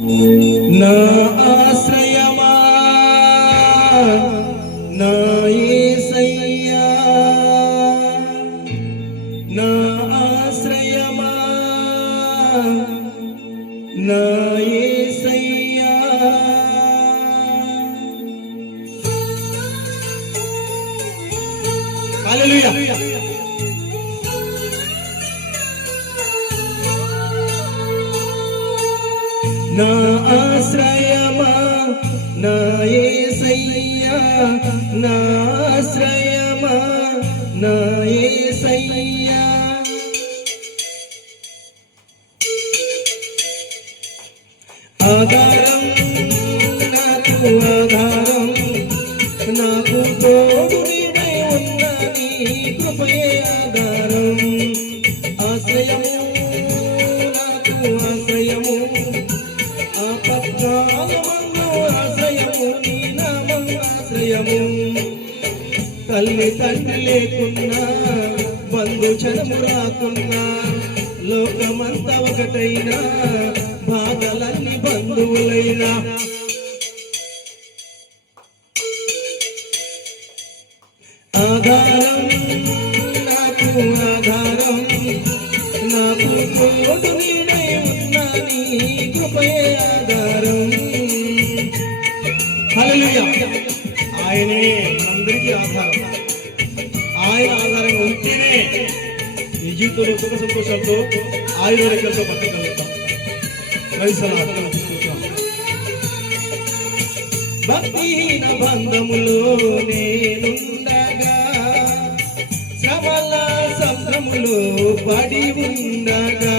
నా ఆశ్రయమా నా యేసయ్యా, నా ఆశ్రయమా నా యేసయ్యా. హల్లెలూయా. నా ఆశ్రయమా నా యేసయ్యా, నా ఆశ్రయమా నా యేసయ్యా. ఆధారం నాకు ఆధారం, నాకు తోడు నీడై ఉన్న నీ కృపయే ఆధారం. ఆశ్రయము నాకు ఆశ్రయము, ఆపత్కాలమందు ఆశ్రయము, నీ నామం ఆశ్రయము. తల్లి తండ్రి లేకున్నా, బంధు జనము రాకున్నా, లోకమంతా ఒకటైనా, బాధలన్నీ బంధువులైనా, ఆధారం నాకు ఆధారం, నాకు తోడు నీడై ఉన్న నీ కృపయే ఆధారం. హల్లెలూయా. ఆయనే మనందరికీ ఆధారం. ఆయన ఆధారం ఉంటేనే మీ జీవితంలో సుఖ సంతోషాలతో ఆయుర్వేదాలతో బతకగలుగుతాం. భక్తిహీన బంధములో నేనుండగా, శ్రమల సముద్రములో పడి ఉండగా,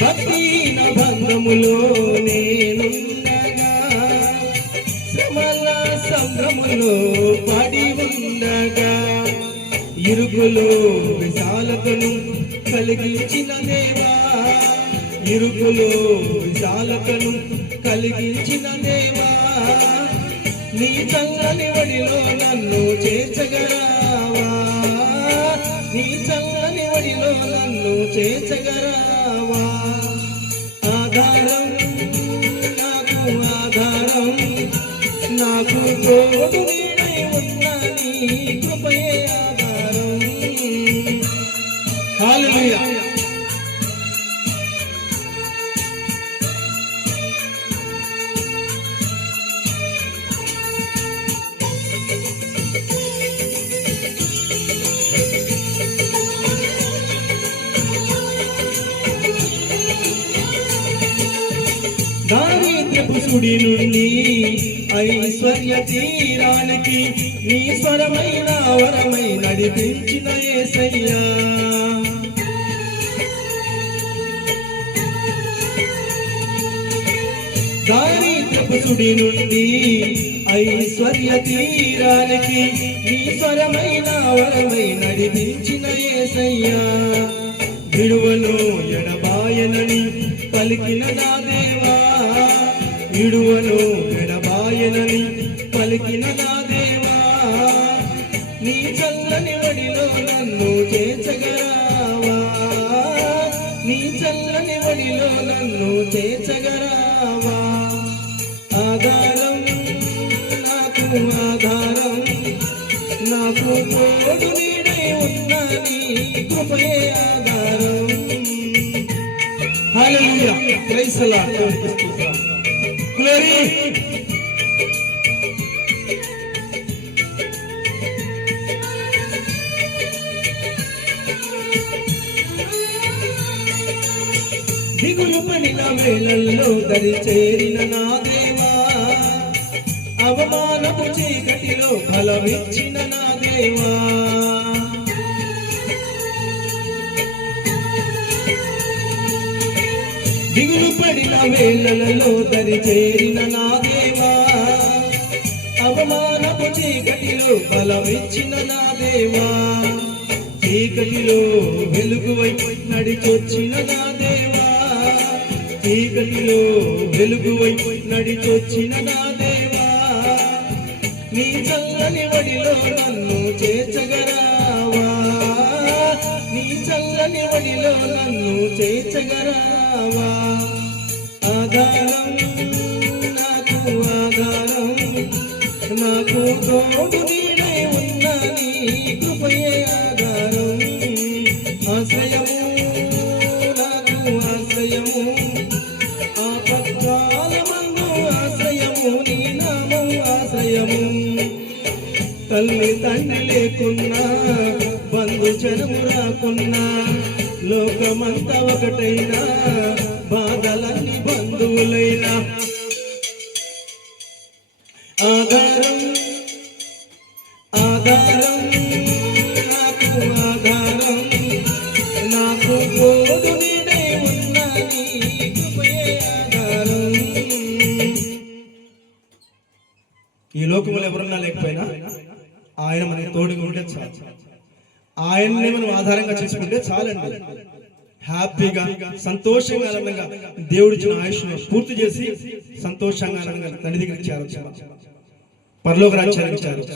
భక్తిహీన బంధములో నేనుండగా, శ్రమల సముద్రములో పడి ఉండగా, ఇరుకులో విశాలతను కలిగించిన దేవా, ఇరుకులో విశాలతను కలిగించిన దేవా, నీ చల్లని వడిలో నన్ను చేర్చగరావా, నీ చల్లని వడిలో నన్ను చేర్చగరావా. ఆధారం నాకు ఆధారం, నాకు తోడు నీడై ఉన్న నీ కృపయే ఆధారం. హల్లెలూయా. దారిద్ర్యపు సుడి నుండి ఐశ్వర్య తీరానికి నీ స్వరమైన వరమై నడిపించిన యేసయ్యా. దారిద్ర్యపు సుడి నుండి ఐశ్వర్య తీరానికి నీ స్వరమైన వరమై నడిపించిన యేసయ్యా. విడువను ఎడబాయనని పలికిన నా దేవా, విడువను ఎడబాయనని పలికిన నా దేవా, నీ చల్లని వడిలో నన్ను చేర్చగరావా, నీ చల్లని వడిలో నన్ను చేర్చగరావా. ఆధారం నాకు ఆధారం, నాకు తోడు నీడై ఉన్న నీ కృపయే ఆధారం. Hallelujah. Praise the Lord. Glory. దిగులు పడిన వేళల్లో దరి చేరిన నా దేవా, అవమానపు చీకటిలో ఫలమిచ్చిన నా దేవా, దిగులు పడిన వేళలలో దరి చేరిన నా దేవా, అవమానపు చీకటిలో ఫలమిచ్చిన నా దేవా, చీకటిలో వెలుగువై నడిచొచ్చిన నా దేవా, చీకటిలో వెలుగువై నడిచొచ్చిన నా దేవా, నీ చల్లని వడిలో నన్ను చేర్చగరావా, నీ చల్లని వడిలో నన్ను చేర్చగరావా ఆధారం నాకు ఆధారం నాకు తోడు నీడై ఉన్న నీ కృపయే ఆధారం ఆశ్రయము నాకు ఆశ్రయము ఆపత్కాలమందు ఆశ్రయము నీ నామం ఆశ్రయము తల్లి తండ్రి లేకున్నా బంధు జనము రాకున్నా లోకమంతా ఒకటైనా బాధలన్నీ బంధువులైనా ఆధారం ఆధారం నాకు ఆధారం నాకు తోడు నీడై ఉన్న నీ కృపయే ఆధారం. ఈ లోకములు ఎవరున్నా లేకపోయినా ఆయన మనకి తోడుగా ఉంటే చాలు. ఆయన్నే మనం ఆధారంగా చేసుకుంటే చాలండి. హ్యాపీగా సంతోషంగా ఆనందంగా దేవుడిచ్చిన ఆయుష్ను పూర్తి చేసి సంతోషంగా ఆనందంగా తండ్రి దగ్గరికి చేరొచ్చు, పరలోక రాజ్యానికి చేరొచ్చు.